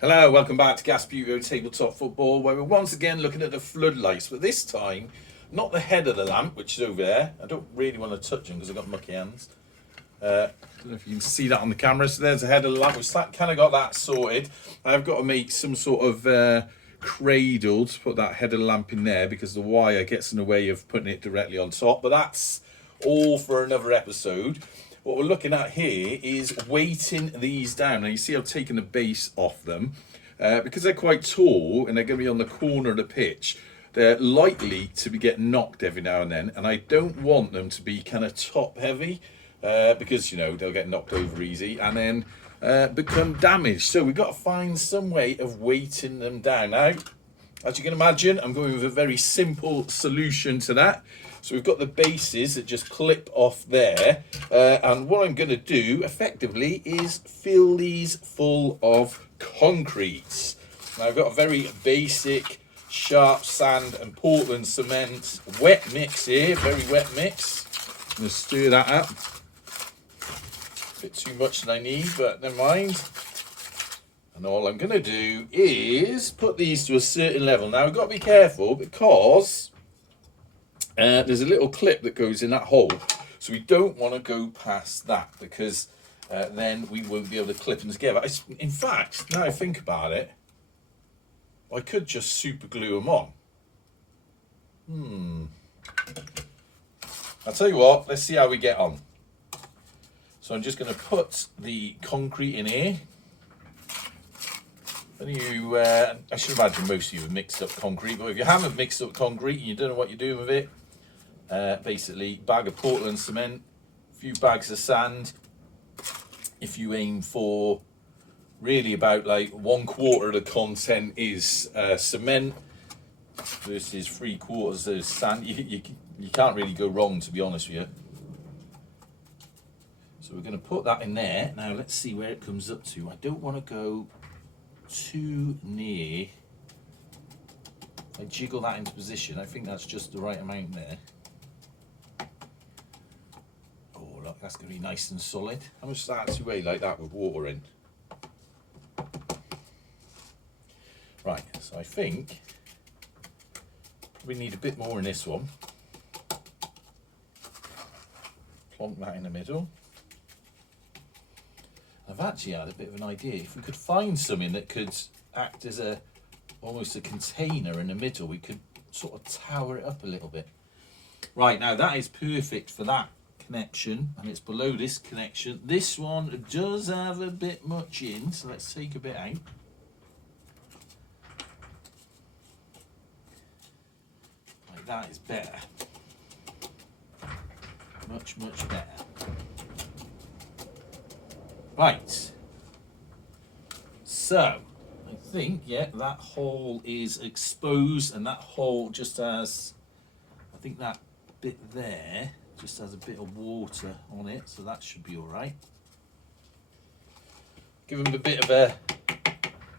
Hello, welcome back to Gas Bureau Tabletop Football, where we're once again looking at the floodlights, but this time, not the head of the lamp, which is over there. I don't really want to touch them because I've got mucky hands. I don't know if you can see that on the camera. So there's the head of the lamp. We've kind of got that sorted. I've got to make some sort of cradle to put that head of the lamp in there because the wire gets in the way of putting it directly on top. But that's all for another episode. What we're looking at here is weighting these down. Now you see I've taken the base off them because they're quite tall and they're going to be on the corner of the pitch. They're likely to be getting knocked every now and then, and I don't want them to be kind of top heavy because they'll get knocked over easy and then become damaged. So we've got to find some way of weighting them down. Now, as you can imagine, I'm going with a very simple solution to that. So we've got the bases that just clip off there. And what I'm going to do, effectively, is fill these full of concrete. Now, I've got a very basic sharp sand and Portland cement wet mix here. Very wet mix. I'm going to stir that up. A bit too much than I need, but never mind. And all I'm going to do is put these to a certain level. Now, we've got to be careful because there's a little clip that goes in that hole. So we don't want to go past that because then we won't be able to clip them together. In fact, now I think about it, I could just super glue them on. I'll tell you what, let's see how we get on. So I'm just going to put the concrete in here. I should imagine most of you have mixed up concrete, but if you haven't mixed up concrete and you don't know what you're doing with it, basically bag of Portland cement, a few bags of sand. If you aim for really about like 1/4 of the content is cement versus 3/4 is sand, you can't really go wrong, to be honest with you. So we're going to put that in there. Now let's see where it comes up to. I don't want to go too near. I jiggle that into position. I think that's just the right amount there. Oh look, that's going to be nice and solid. How much does that actually weigh like that with water in? Right, so I think we need a bit more in this one. Plonk that in the middle. I've actually had a bit of an idea. If we could find something that could act as almost a container in the middle, we could sort of tower it up a little bit. Right, now that is perfect for that connection, and it's below this connection. This one does have a bit much in, so let's take a bit out. Like that is better. Much, much better. Right, so I think, yeah, that hole is exposed, and that hole just has, I think that bit there just has a bit of water on it, so that should be all right. Give them a bit of a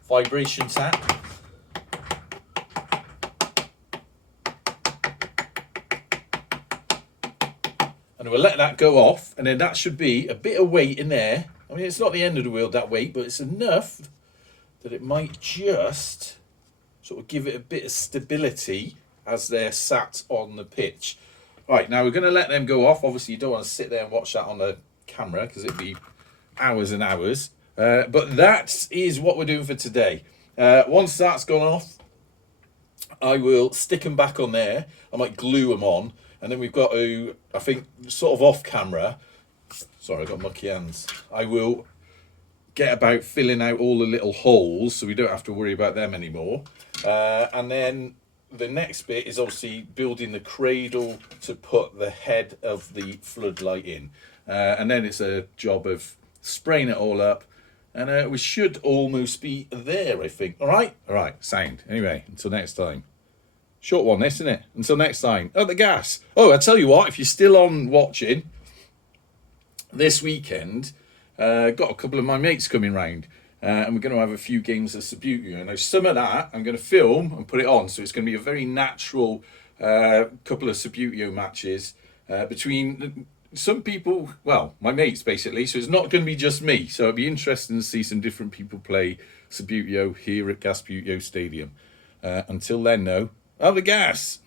vibration tap. And we'll let that go off, and then that should be a bit of weight in there. I mean, it's not the end of the world, that weight, but it's enough that it might just sort of give it a bit of stability as they're sat on the pitch. Right, now we're going to let them go off. Obviously, you don't want to sit there and watch that on the camera because it'd be hours and hours. But that is what we're doing for today. Once that's gone off, I will stick them back on there. I might glue them on. And then we've got to, I think, sort of off camera. Sorry, I've got mucky hands. I will get about filling out all the little holes so we don't have to worry about them anymore. And then the next bit is obviously building the cradle to put the head of the floodlight in. And then it's a job of spraying it all up. And we should almost be there, I think. All right? All right, sound. Anyway, until next time. Short one, this, isn't it? Until next time. Oh, the gas. Oh, I tell you what, if you're still on watching, this weekend, got a couple of my mates coming round, and we're going to have a few games of Subbuteo. Now, some of that I'm going to film and put it on, so it's going to be a very natural couple of Subbuteo matches between some people, well, my mates basically, so it's not going to be just me. So it'll be interesting to see some different people play Subbuteo here at Gasputeo Stadium. Until then, though, have the gas!